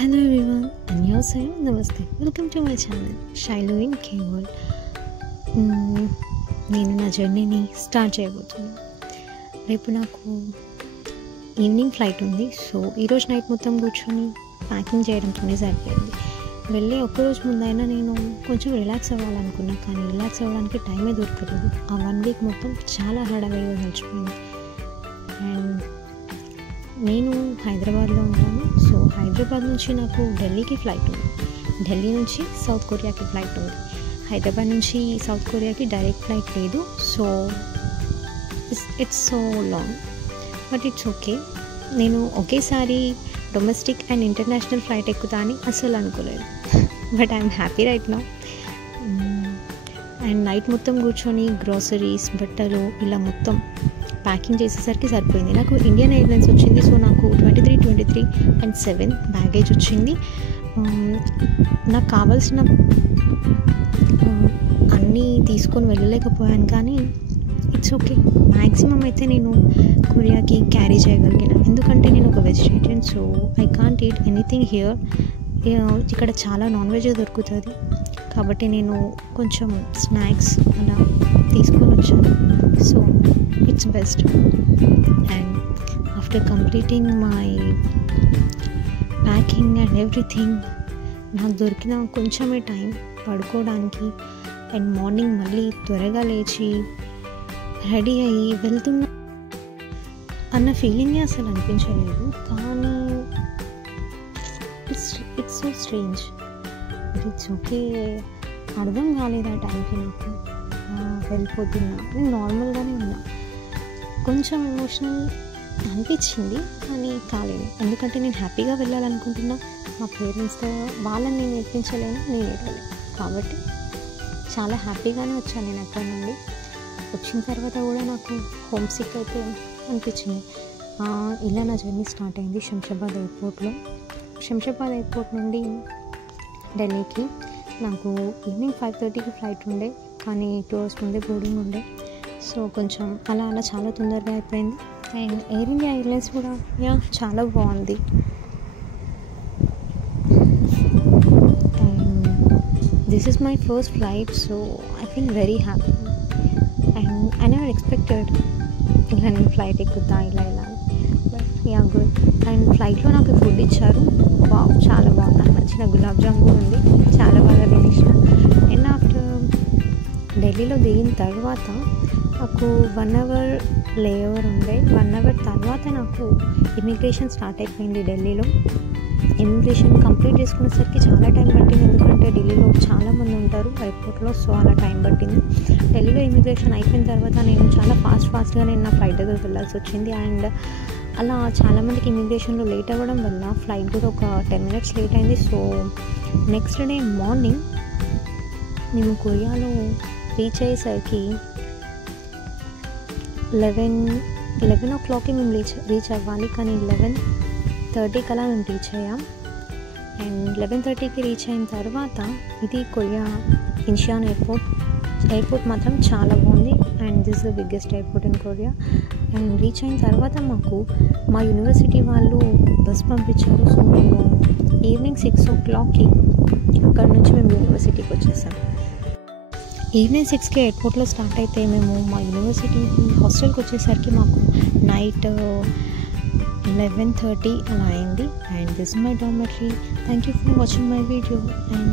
Hello everyone, annyeonghaseyo, namaste. Welcome to my channel, Shiloh in K-World. నేను నా జర్నీని start చేయబోతున్నాను. రేపు నాకు ఈవినింగ్ ఫ్లైట్ ఉంది. సో ఈరోజు నైట్ మొత్తం కూర్చొని ప్యాకింగ్ చేయడంతోనే సరిపోయింది. వెళ్ళి ఒక్కరోజు ముందైనా నేను కొంచెం రిలాక్స్ అవ్వాలనుకున్నా, కానీ రిలాక్స్ అవ్వడానికి టైమే దొరకలేదు. ఆ 1 వీక్ మొత్తం చాలా హడావిడిగా గడిచిపోయింది. అండ్ నేను హైదరాబాద్లో ఉంటాను. సో హైదరాబాద్ నుంచి నాకు ఢిల్లీకి ఫ్లైట్ ఉంది, ఢిల్లీ నుంచి సౌత్ కొరియాకి ఫ్లైట్ ఉంది. హైదరాబాద్ నుంచి సౌత్ కొరియాకి డైరెక్ట్ ఫ్లైట్ లేదు. So it's so long, but it's okay. నేను ఒకేసారి డొమెస్టిక్ అండ్ ఇంటర్నేషనల్ ఫ్లైట్ ఎక్కుతా అని అసలు అనుకోలేదు, but I'm happy right now. And night మొత్తం కూర్చొని గ్రోసరీస్, బట్టలు ఇలా మొత్తం ప్యాకింగ్ చేసేసరికి సరిపోయింది. నాకు ఇండియన్ ఎయిర్లైన్స్ వచ్చింది. సో నాకు 23 and 7 బ్యాగేజ్ వచ్చింది. నాకు కావాల్సిన అన్నీ తీసుకొని వెళ్ళలేకపోయాను, కానీ ఇట్స్ ఓకే. మ్యాక్సిమం అయితే నేను కొరియాకి క్యారీ చేయగలిగిన, ఎందుకంటే నేను ఒక vegetarian. So I can't eat anything here. ఇక్కడ చాలా నాన్ వెజ్ దొరుకుతుంది, కాబట్టి నేను కొంచెం స్నాక్స్ అలా తీసుకొని వచ్చాను. So it's best. And after completing my packing and everything, నాకు దొరికిన కొంచెమే టైం పడుకోవడానికి. అండ్ మార్నింగ్ మళ్ళీ త్వరగా లేచి రెడీ అయ్యి వెళ్తున్నా అన్న ఫీలింగే అసలు అనిపించలేదు. కానీ it's so strange, it's okay. అర్థం కాలేదు ఆ టైంకి నాకు. వెళ్ళిపోతున్నా, నేను నార్మల్గానే ఉన్నా. కొంచెం ఎమోషనల్ అనిపించింది, కానీ కాలేదు. ఎందుకంటే నేను హ్యాపీగా వెళ్ళాలనుకుంటున్నా. మా పేరెంట్స్తో వాళ్ళని నేను నేర్పించలేను, నేను ఏడవలేను. కాబట్టి చాలా హ్యాపీగానే వచ్చాను నేను అక్కడ నుండి. వచ్చిన తర్వాత కూడా నాకు హోమ్ సిక్ అయితే అనిపించింది. ఇలా నా జర్నీ స్టార్ట్ అయింది శంషాబాద్ ఎయిర్పోర్ట్లో. శంషాబాద్ ఎయిర్పోర్ట్ నుండి ఢిల్లీకి నాకు ఈవినింగ్ 5:30కి ఫ్లైట్ ఉండే, కానీ 2 hours ముందే బోర్డింగ్ ఉండే. సో కొంచెం అలా చాలా తొందరగా అయిపోయింది. అండ్ ఎయిర్ ఇండియా ఎయిర్లైన్స్ కూడా చాలా బాగుంది. And this is my first flight, so I feel very happy. And I never expected ఇలా నేను ఫ్లైట్ ఎక్కుతా ఇలా, బట్ గుడ్. అండ్ ఫ్లైట్లో నాకు ఫుడ్ ఇచ్చారు. వావ్, చాలా బాగుంది. నాకు నచ్చిన గులాబ్ జామ్ కూడా ఉంది, చాలా బాగా తినేసిన. అండ్ ఆఫ్టర్ ఢిల్లీలో దిగిన తర్వాత నాకు 1 hour లేఓవర్ ఉండే. 1 hour తర్వాత నాకు ఇమిగ్రేషన్ స్టార్ట్ అయిపోయింది ఢిల్లీలో. ఇమిగ్రేషన్ కంప్లీట్ చేసుకునేసరికి చాలా టైం పట్టింది, ఎందుకంటే ఢిల్లీలో చాలామంది ఉంటారు ఎయిర్పోర్ట్లో. సో అలా టైం పట్టింది. ఢిల్లీలో ఇమిగ్రేషన్ అయిపోయిన తర్వాత నేను చాలా ఫాస్ట్గా నేను నా ఫ్లైట్ దగ్గరికి వెళ్ళాల్సి వచ్చింది. అండ్ అలా చాలామందికి ఇమిగ్రేషన్లో లేట్ అవ్వడం వల్ల ఫ్లైట్ కూడా ఒక 10 minutes లేట్ అయింది. సో నెక్స్ట్ డే మార్నింగ్ మేము కొరియాలో రీచ్ అయ్యేసరికి 11 o'clockకి మేము రీచ్ అవ్వాలి, కానీ 11:30 కల్లా మేము రీచ్ అయ్యాం. అండ్ 11:30కి రీచ్ అయిన తర్వాత ఇది కొరియా ఇన్షియాన్ ఎయిర్పోర్ట్ మాత్రం చాలా బాగుంది. And this the biggest airport in Korea. And reach అయిన తర్వాత మాకు మా యూనివర్సిటీ వాళ్ళు బస్ పంపించారు. సో మేము ఈవినింగ్ 6 o'clockకి అక్కడ నుంచి మేము యూనివర్సిటీకి వచ్చేసాం. ఈవినింగ్ 6కి ఎయిర్పోర్ట్లో స్టార్ట్ అయితే మేము మా యూనివర్సిటీ హాస్టల్కి వచ్చేసరికి మాకు నైట్ 11:30 అలా అయింది. And this my dormitory. Thank you for watching my video. And